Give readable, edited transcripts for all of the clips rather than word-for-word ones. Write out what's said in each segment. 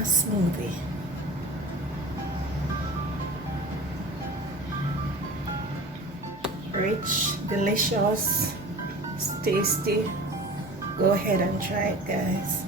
banana smoothie. Rich, delicious, it's tasty. Go ahead and try it, guys.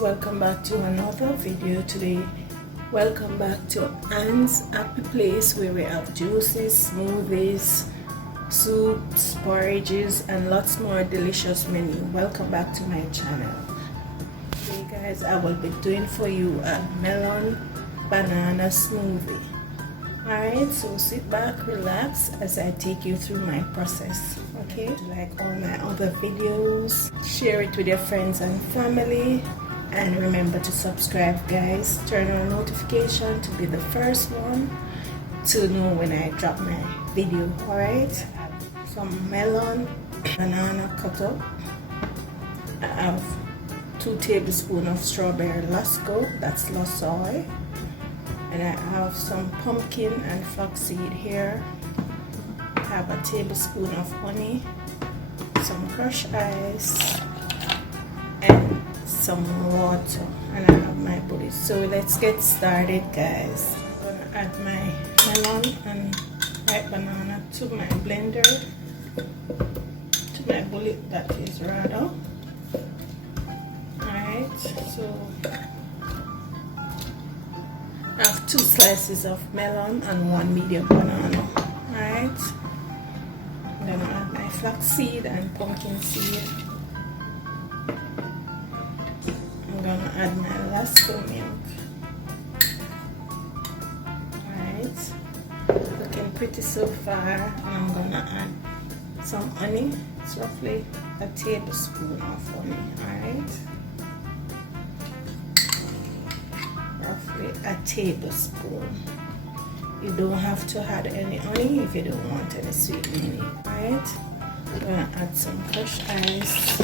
Welcome back to another video today. Welcome back to Anne's Happy Place, where we have juices, smoothies, soups, porridges, and lots more delicious menu. Welcome back to my channel. Today guys, I will be doing for you a melon banana smoothie. Alright, so sit back, relax as I take you through my process. Okay, like all my other videos, share it with your friends and family. And remember to subscribe, guys. Turn on notification to be the first one to know when I drop my video. Alright, some melon, banana cut up. I have 2 tablespoons of strawberry lasco, that's lasoy. And I have some pumpkin and flaxseed here. I have a tablespoon of honey, some crushed ice, and some water, and I have my bullets. So let's get started, guys. I'm gonna add my melon and ripe banana to my blender, to my bullet that is rather. Alright, so I have 2 slices of melon and 1 medium banana. Alright, I'm gonna add my flaxseed and pumpkin seed. I'm gonna add my lasco milk. Alright, looking pretty so far. And I'm gonna add some honey. It's roughly a tablespoon of honey. Alright, roughly a tablespoon. You don't have to add any honey if you don't want any sweetening. Alright, I'm gonna add some crushed ice.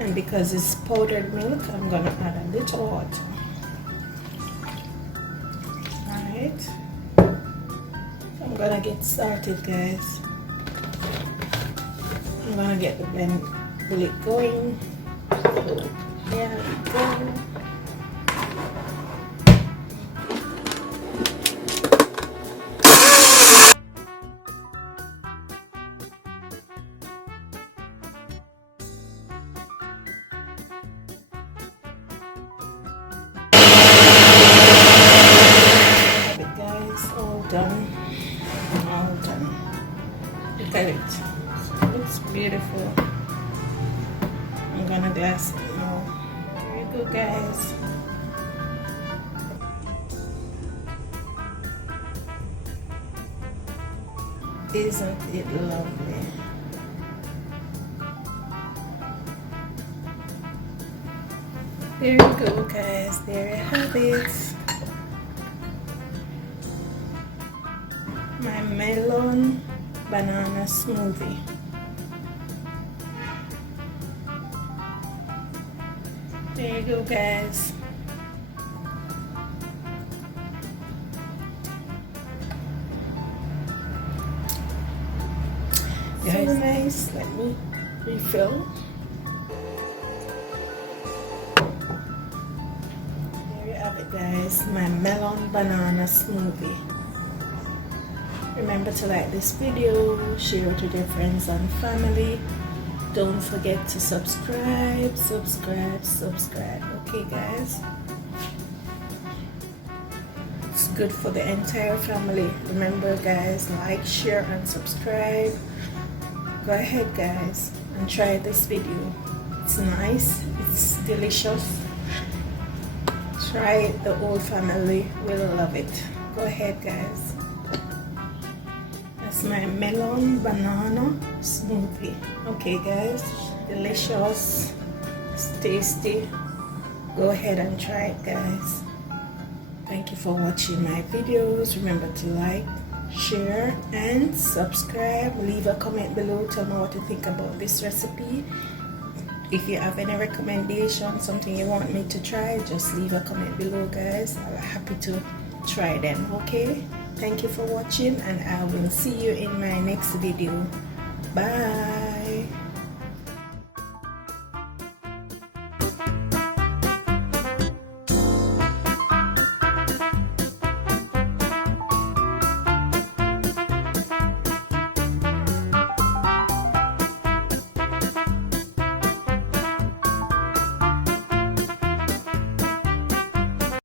And because it's powdered milk, I'm gonna add a little water. Alright, I'm gonna get started, guys. I'm gonna get the blend bullet going. There we go. All done. Look at it. It looks beautiful. I'm gonna glass it now. There you go, guys. Isn't it lovely? There you go, guys. There you have it. My melon banana smoothie. There you go, guys. So nice. Let me refill. There you have it, guys. My melon banana smoothie. Remember to like this video, share it with your friends and family. Don't forget to subscribe. Okay, guys? It's good for the entire family. Remember, guys, like, share, and subscribe. Go ahead, guys, and try this video. It's nice. It's delicious. Try it. The whole family will love it. Go ahead, guys. That's my melon banana smoothie. Okay, guys, delicious, It's tasty. Go ahead and try it, guys. Thank you for watching my videos. Remember to like, share and subscribe. Leave a comment below. Tell me what you think about this recipe. If you have any recommendation, something you want me to try, just leave a comment below, guys. I'll be happy to try them. Okay, thank you for watching, and I will see you in my next video. Bye.